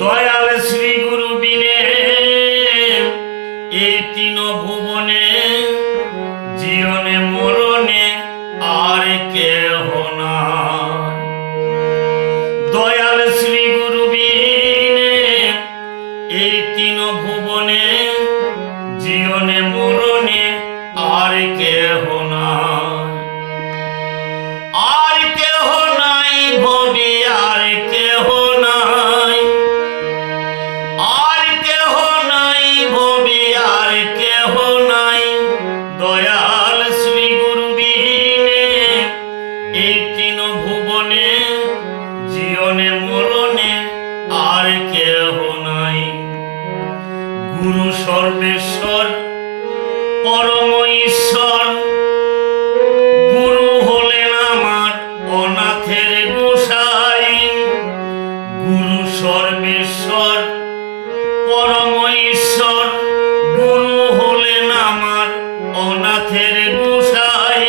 দয়াল শ্রী গুরু বিনে এই তিন ভুবনে জীবনে মরণে আর কেহ নাই। দয়াল শ্রী গুরু বিনে এই তিন ভুবনে জীবনে মরণে আর কেহ নাই। আর কেহ নাই ভবে আর কেহ নাই। আর কেহ নাই ভবে আর কেহ নাই। দয়াল শ্রী গুরু বিনে এই তিন ভুবনে জীবনে মরণে আর কেহ নাই। গুরু সর্বেশ্বর পরম ঈশ্বর, গুরু হলেন আমার অনাথের গোসাই। গুরু সর্বেশ্বর পরম ঈশ্বর, গুরু হলেন আমার অনাথের গোসাই।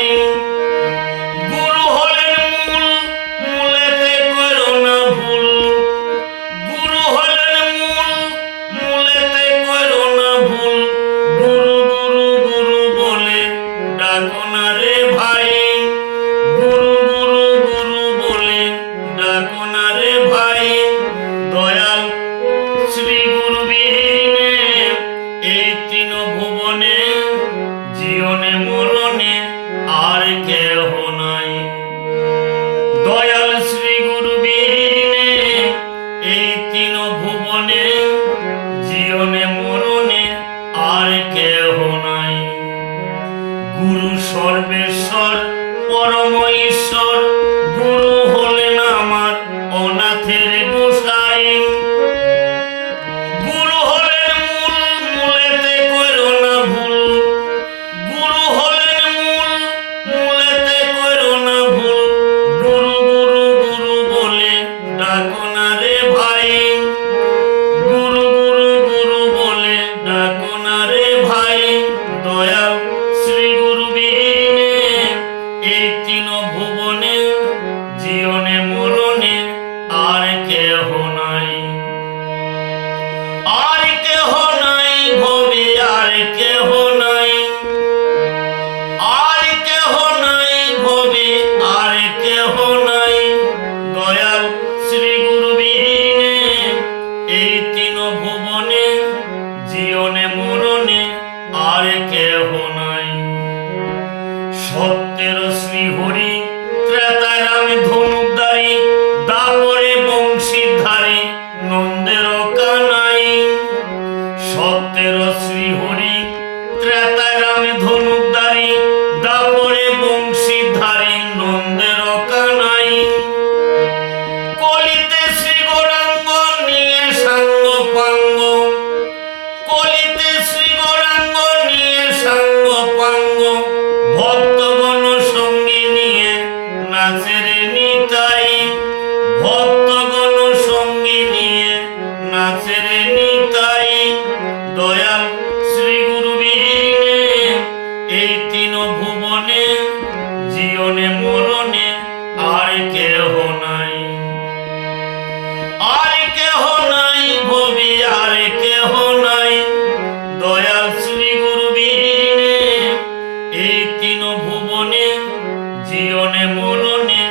গুরু হলেন মূল, মূলেতে করো না ভুল। গুরু হলেন মূল, মূলেতে করো না ভুল। গুরু গুরু গুরু বলে ডাকো না রে ভাই। গুরু গুরু গুরু বলে ডাকো না রে ভাই। দয়াল শ্রী গুরু বিনে এই তিন ভুবনে জীবনে মরণে আর কেহ নাই। দয়াল শ্রী গুরু বিনে এই তিন ভুবনে জীবনে মরণে আর কেহ নাই। গুরু সর্বেশ্বর পরম ঈশ্বর, গুরু হলেন আমার অনাথের গোসাই। গুরু হলেন মূল, মূলেতে করো না ভুল। গুরু হলেন মূল, মূলেতে করো না ভুল। গুরু গুরু গুরু বলে ডাকো না রে ভাই। গুরু গুরু গুরু বলে ডাকো না রে ভাই। দয়াল শ্রী গুরু বিনে এই তিন ভুবনে জীবনে মরণে আর কেহ নাই। আর কেহ নাই ভবে আর কেহ নাই। আর কেহ নাই ভবে আর কেহ নাই। দয়াল শ্রী গুরু বিনে এই তিন ভুবনে জীবনে মরণে আর কেহ নাই। সত্যের শ্রী হরি, ত্রেতায় রামে ধনুকধারী, দাপরে বংশীধারী, নন্দের কানাই। সত্যের শ্রী হরি, ত্রেতায় রামে ধনুকধারী, দাপরে বংশীধারী, নন্দের কানাই। কলিতে শ্রী গৌরাঙ্গ নিয়ে সাঙ্গ পাঙ্গ। কলিতে শ্রী গৌরাঙ্গ নিয়ে সাঙ্গ পাঙ্গ। ভক্তগণ সঙ্গী নিয়ে নাচের নিতাই। ভক্তগণ সঙ্গী নিয়ে নাচের নিতাই। দয়াল শ্রী গুরু বিনে এই তিন ভুবনে জীবনে মরণে আর কেহ নাই। আর কেহ নাই ভবে আর কেহ নাই। দয়াল শ্রী গুরু বিনে এই তিন ভুবনে জীবনে মরণে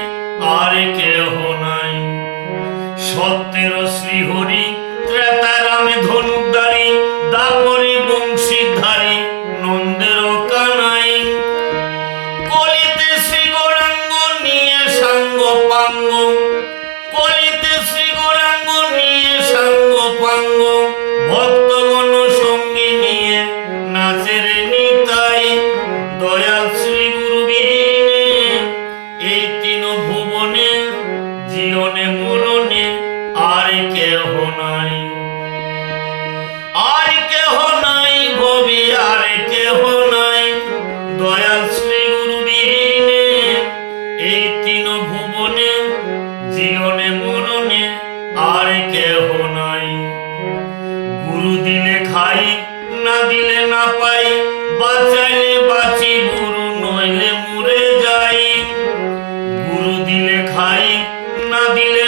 আর কেহ নাই। সত্যের শ্রী হরি, ত্রেতায় রামে ধনুকধারী, দাপরে বংশীধারী, নন্দের কানাই। কলিতে শ্রী গৌরাঙ্গ নিয়ে সাঙ্গ পাঙ্গ। কলিতে শ্রী গৌরাঙ্গ নিয়ে সাঙ্গ পাঙ্গ। ভক্তগণ সঙ্গী নিয়ে নাচের নিতাই। দয়াল শ্রী গুরু বিনে এই তিন ভুবনে জীবনে মরণে আর কেহ নাই। আর কেহ নাই ভবে আর কেহ নাই। দয়াল শ্রী গুরু বিনে এই তিন ভুবনে জীবনে মরণে আর কেহ নাই। গুরু দিলে খাই, না দিলে না পাই। বাঁচাইলে বাঁচি, গুরু নইলে মরে যাই। গুরু দিলে খাই, না দিলে